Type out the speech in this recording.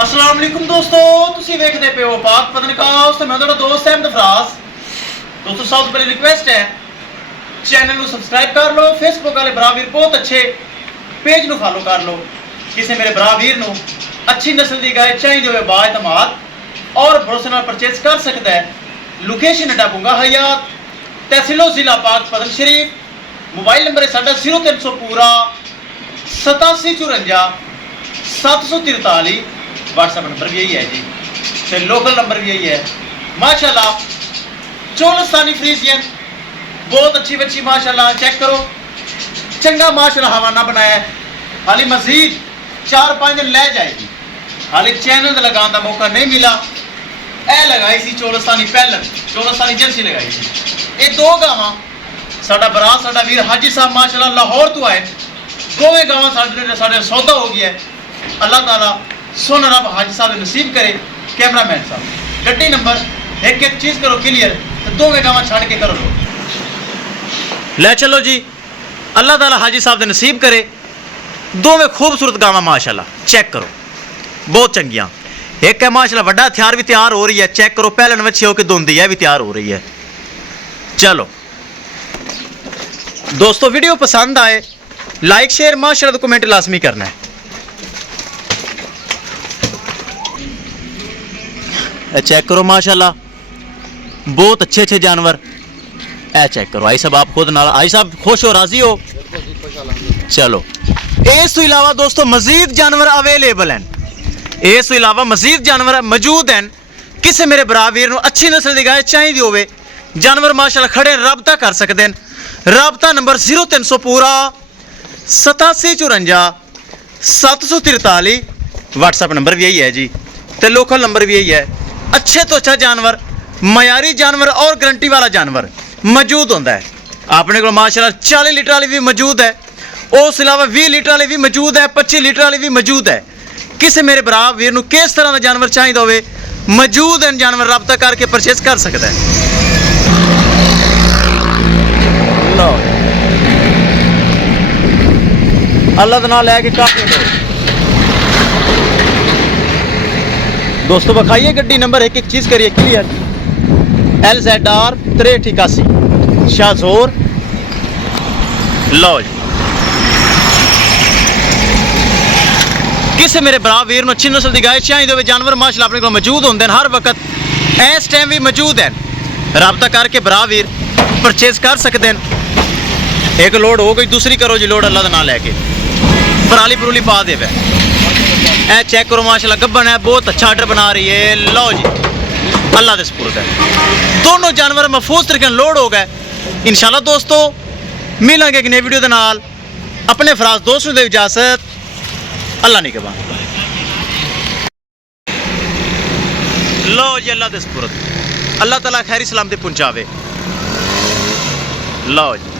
अस्सलाम वालेकुम दोस्तों, तुसी वेखदे पे हो पाक पतनकास्ट ते मैं तुहाडा दोस्त अहमद फराज। दोस्तों सब तो पहले रिक्वेस्ट है चैनल को सब्सक्राइब कर लो, फेसबुक वाले भरा वीर बहुत अच्छे पेज को फॉलो कर लो। किसी मेरे भरा वीर को अच्छी नस्ल की गाय चाहिए हो बाएतमाद और भरोसे नाल परचेज कर सकता है। लोकेशन अड्डा बुंगा हयात, तहसीलो जिला पाक पतन शरीफ। मोबाइल नंबर है साडा 0300 पूरा 8754 743। व्हाट्सएप नंबर भी यही है जी, तो लोकल नंबर भी यही है। माशाल्लाह चोलस्तानी फ्रीजियन बहुत अच्छी बच्ची माशाल्लाह, चेक करो चंगा माशाल्लाह हवाना बनाया है। हाली मजीद 4-5 दिन ले जाएगी, हाली चैनल लगाने का मौका नहीं मिला। ए लगाई सी चोलस्तानी पहलन, चोलस्तानी जर्सी लगाई सी। ये दो गावां साडा भरा साडा वीर हाजी साहब माशाल्लाह लाहौर तो आए, दोवें गावां साडे सौदा हो गया है। अल्लाह ताला सोना रब हाजी साहब नसीब करे। कैमरामैन साहब गड्डी नंबर एक एक चीज करो क्लियर, तो दोवें गावां छड़ के करो ले चलो जी। अल्लाह ताला हाजी साहब नसीब करे। दोवें खूबसूरत गावां माशाल्लाह, चेक करो बहुत चंगियां। एक है माशाल्लाह बड़ा हथियार भी तैयार हो रही है, चेक करो पहलन वच्छी होकर धुंदी है भी तैयार हो रही है। चलो दोस्तों वीडियो पसंद आए लाइक शेयर माशाल्लाह तो कमेंट लाजमी करना है। चेक करो माशाल्लाह बहुत अच्छे अच्छे जानवर। ए चेक करो आई साहब, आप खुद नाल आई साहब खुश हो राजी हो। चलो इस तो इलावा दोस्तों मजीद जानवर अवेलेबल हैं, इस तो इलावा मजीद जानवर मौजूद हैं। किसी मेरे भरा वीर अच्छी नस्ल की गाय चाहिए होवे जानवर माशाल्लाह खड़े राबता कर सकते हैं। राबता नंबर 0300 पूरा 8754 743। व्हाट्सएप नंबर भी यही है जी, तो लोकल नंबर भी यही है। अच्छे तो अच्छा जानवर, मयारी जानवर और गारंटी वाला जानवर मौजूद होता है अपने को माशाल्लाह। 40 लीटर वाली भी मौजूद है, उस अलावा 20 लीटर वाली भी मौजूद है, 25 लीटर वाली भी मौजूद है। किसी मेरे भरा वीर को किस तरह का जानवर चाहिए होवे मौजूद है, जानवर रब्ता करके परचेज कर सकता है। लो अल्लाह ना लैके काफी दोस्तों बखाइए गड्डी नंबर एक एक चीज करिए क्लियर। LZR 6381 शाहजोर। लो किसी मेरे भरा वीर अच्छी नस्ल की गाय चाहिए होवे जानवर माशाल्लाह अपने को मौजूद होंगे हर वक्त, इस टाइम भी मौजूद हैं। रब्ता करके भरा वीर परचेज कर सकते हैं। एक लोड हो गई, दूसरी करो जी लोड अल्लाह का ना लैके पराली परूली पा दे। ए चेक करो माशाल्लाह गब्बन है, बहुत अच्छा आर्डर बना रही है। लो जी अल्लाह दे सुपुर्द है। दोनों जानवर महफूज तरीके लोड हो गए। इंशाल्लाह दोस्तों मिलेंगे एक नई वीडियो के नाल। अपने फराज दोस्तों दे इजाजत, अल्लाह नहीं के। लो जी अल्लाह दे सुपुर्द, अल्लाह ताला खैरी सलामती पहुंचावे। लो जी।